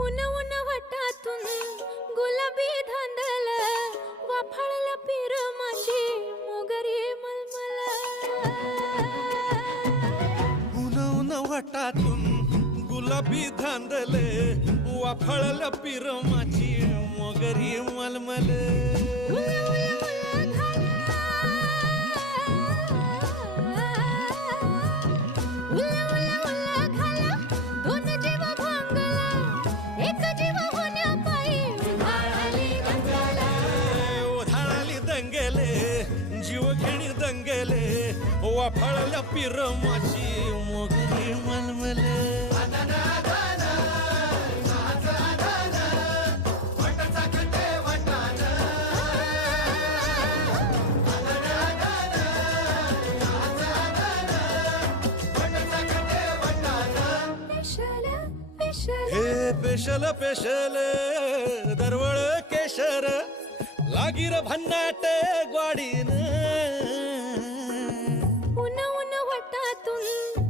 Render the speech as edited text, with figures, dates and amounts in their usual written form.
उन उन वटातून गुलाबी धांदल वाफाळला पीर माझी मोगरी मलमल उन उन वटातून गुलाबी धांदले वाफळल पीर माझी मोगरी मलमल जीव घेणी दंगेले वाफाळल्या पीर माझी मोगरी मलमल हे पेशल पेशल दरवळ केशर लागीर भन्नाट ग्वाडीन उन उन वटातून